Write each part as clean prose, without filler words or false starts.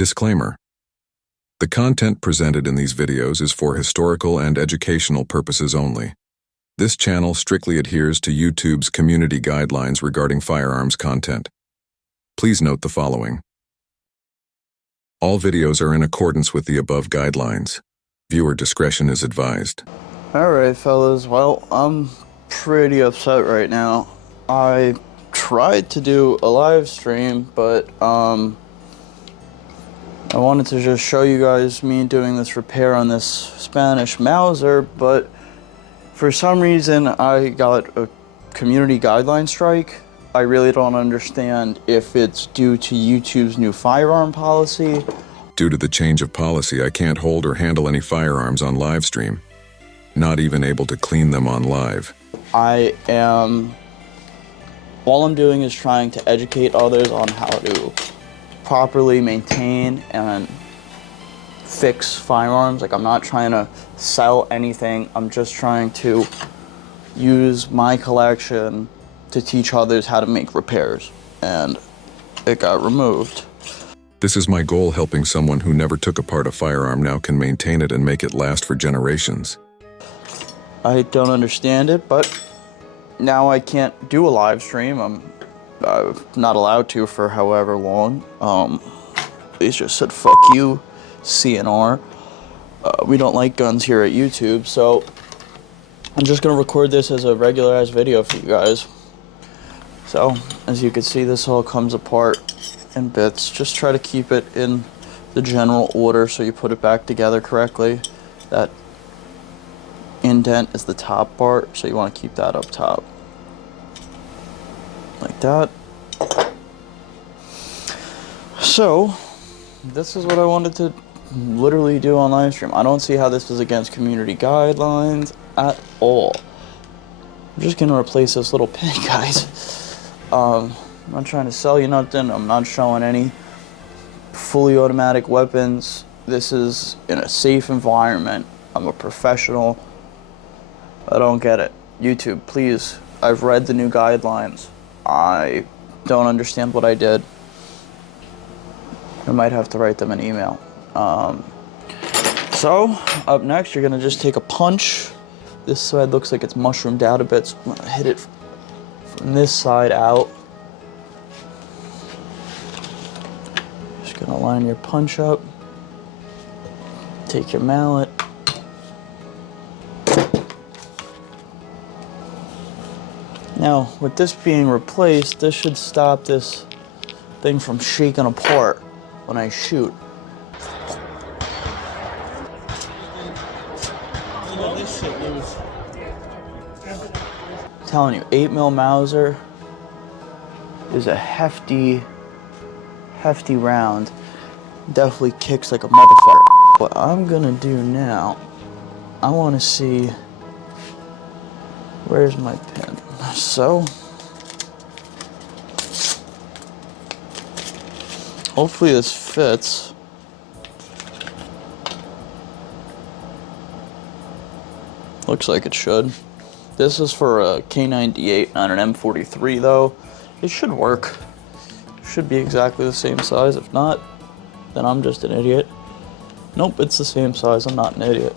Disclaimer. The content presented in these videos is for historical and educational purposes only. This channel strictly adheres to YouTube's community guidelines regarding firearms content. Please note the following. All videos are in accordance with the above guidelines. Viewer discretion is advised. Alright, fellas, well, I'm pretty upset right now. I tried to do a live stream, but I wanted to just show you guys me doing this repair on this Spanish Mauser, but for some reason I got a community guideline strike. I really don't understand if it's due to YouTube's new firearm policy. Due to the change of policy, I can't hold or handle any firearms on live stream. Not even able to clean them on live. All I'm doing is trying to educate others on how to properly maintain and fix firearms. Like, I'm not trying to sell anything. I'm just trying to use my collection to teach others how to make repairs, and it got removed. This is my goal. Helping someone who never took apart a firearm now can maintain it and make it last for generations. I don't understand it, but now I can't do a live stream. I'm not allowed to for however long. They just said, fuck you, CNR. We don't like guns here at YouTube, so I'm just gonna record this as a regularized video for you guys. So, as you can see, this all comes apart in bits. Just try to keep it in the general order so you put it back together correctly. That indent is the top part, so you want to keep that up top. Like that. So, this is what I wanted to literally do on live stream. I don't see how this is against community guidelines at all. I'm just gonna replace this little pin, guys. I'm not trying to sell you nothing. I'm not showing any fully automatic weapons. This is in a safe environment. I'm a professional. I don't get it. YouTube, please. I've read the new guidelines. I don't understand what I did. I might have to write them an email. So, up next, you're gonna just take a punch. This side looks like it's mushroomed out a bit, so I'm gonna hit it from this side out. Just gonna line your punch up. Take your mallet. Now, with this being replaced, this should stop this thing from shaking apart when I shoot. This shit moves. I'm telling you, 8mm Mauser is a hefty round. Definitely kicks like a motherfucker. What I'm gonna do now, I wanna see, where's my pin? So, hopefully this fits. Looks like it should. This is for a K98, not an M43 though. It should work. Should be exactly the same size. If not, then I'm just an idiot. Nope, it's the same size. I'm not an idiot.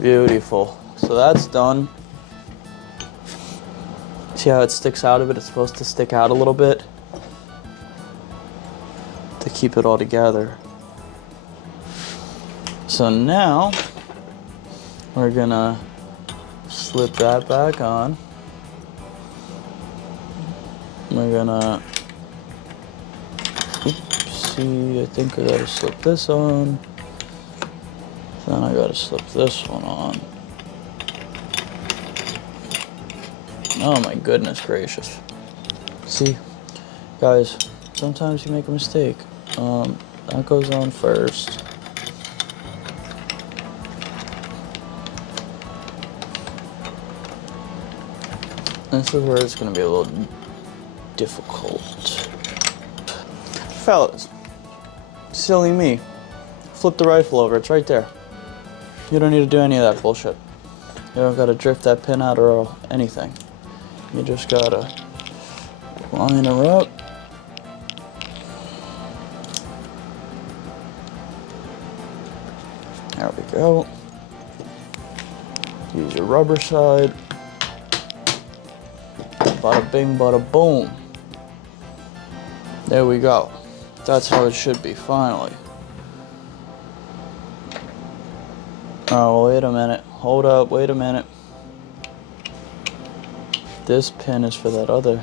Beautiful. So that's done. See how it sticks out of it? It's supposed to stick out a little bit to keep it all together. So now we're gonna slip that back on. We're gonna, oopsie, I think I gotta slip this on. Then I gotta slip this one on. Oh my goodness gracious. See, guys, sometimes you make a mistake. That goes on first. This is where it's gonna be a little difficult. Fellas, silly me. Flip the rifle over, it's right there. You don't need to do any of that bullshit. You don't gotta drift that pin out or anything. You just gotta line her up, There we go. Use your rubber side. Bada bing, bada boom. There we go. That's how it should be, finally. Oh, wait a minute. Hold up, wait a minute. This pin is for that other.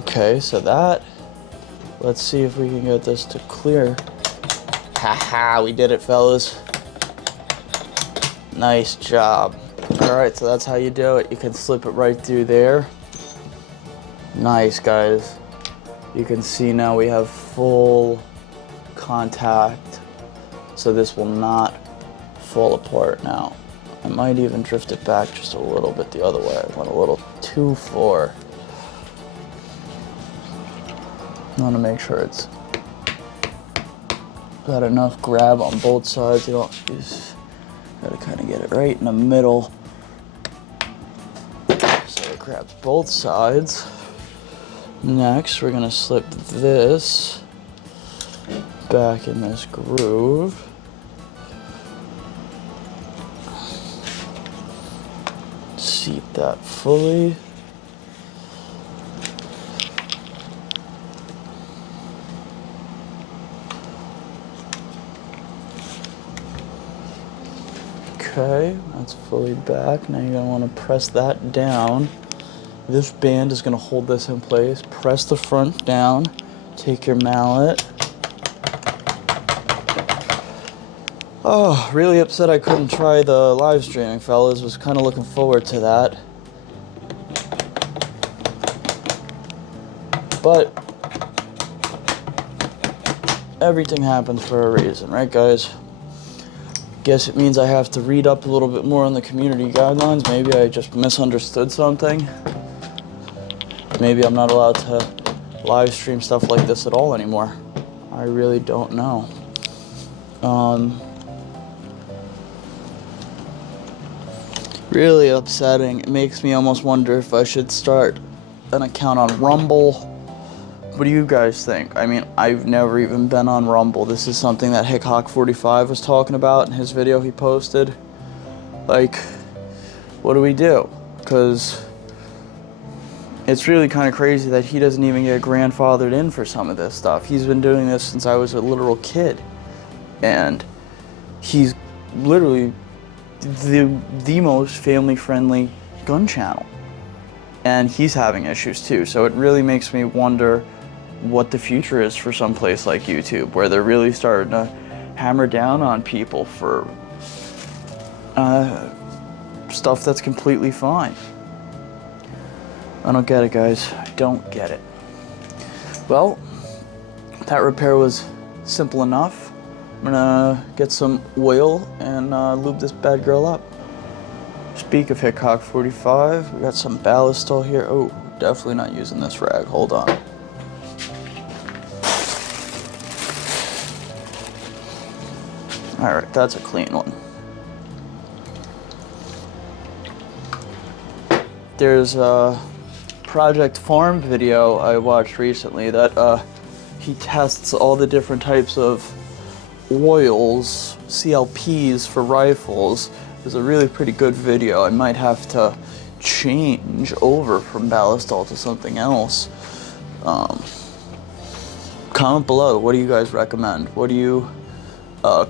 Okay, so that, let's see if we can get this to clear. Haha, we did it, fellas. Nice job. All right, so that's how you do it. You can slip it right through there. Nice, guys. You can see now we have full contact, so this will not fall apart now. I might even drift it back just a little bit the other way. I went a little too far. I want to make sure it's got enough grab on both sides. You don't just gotta kind of get it right in the middle so it grabs both sides. Next, we're gonna slip this back in this groove. Seat that fully. Okay, that's fully back. Now you're gonna wanna press that down. This band is gonna hold this in place. Press the front down, take your mallet. Oh, really upset I couldn't try the live streaming, fellas. Was kind of looking forward to that. But everything happens for a reason, right, guys? Guess it means I have to read up a little bit more on the community guidelines. Maybe I just misunderstood something. Maybe I'm not allowed to live stream stuff like this at all anymore. I really don't know. Really upsetting. It makes me almost wonder if I should start an account on Rumble. What do you guys think? I mean, I've never even been on Rumble. This is something that M43 was talking about in his video he posted. Like, what do we do? Because it's really kind of crazy that he doesn't even get grandfathered in for some of this stuff. He's been doing this since I was a literal kid. And he's literally the most family-friendly gun channel. And he's having issues too. So it really makes me wonder what the future is for some place like YouTube, where they're really starting to hammer down on people for stuff that's completely fine. I don't get it, guys. I don't get it. Well, that repair was simple enough. I'm gonna get some oil and lube this bad girl up. Speak of M43, we got some ballast all here. Oh, definitely not using this rag. Hold on. All right, that's a clean one. There's a Project Farm video I watched recently that he tests all the different types of oils, CLPs for rifles. It was a really pretty good video. I might have to change over from Ballistol to something else. Comment below, what do you guys recommend? What do you,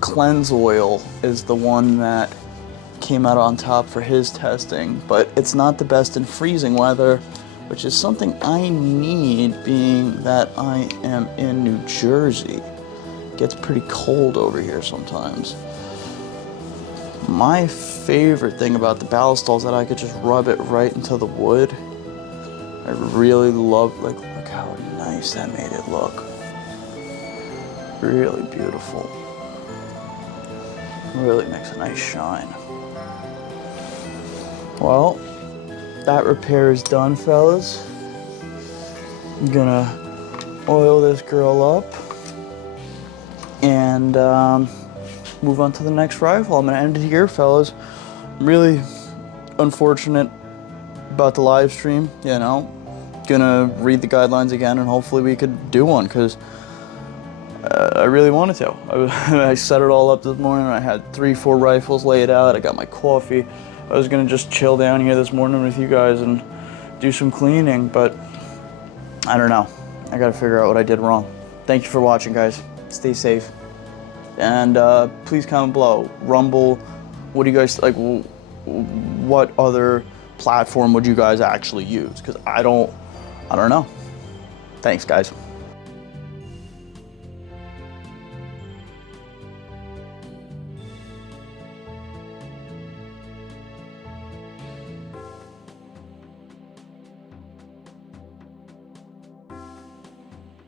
Cleanse Oil is the one that came out on top for his testing, but it's not the best in freezing weather, which is something I need, being that I am in New Jersey. It gets pretty cold over here sometimes. My favorite thing about the Ballistol is that I could just rub it right into the wood. I really love, like, look how nice that made it look. Really beautiful. Really makes a nice shine. Well, that repair is done, fellas. I'm gonna oil this girl up and move on to the next rifle. I'm gonna end it here, fellas. Really unfortunate about the live stream, you know. Gonna read the guidelines again and hopefully we could do one, because I really wanted to. I set it all up this morning. I had 3-4 rifles laid out. I got my coffee. I was gonna just chill down here this morning with you guys and do some cleaning, but I don't know. I gotta figure out what I did wrong. Thank you for watching, guys. Stay safe. And please comment below. Rumble, what do you guys, like, what other platform would you guys actually use? Because I don't know. Thanks, guys.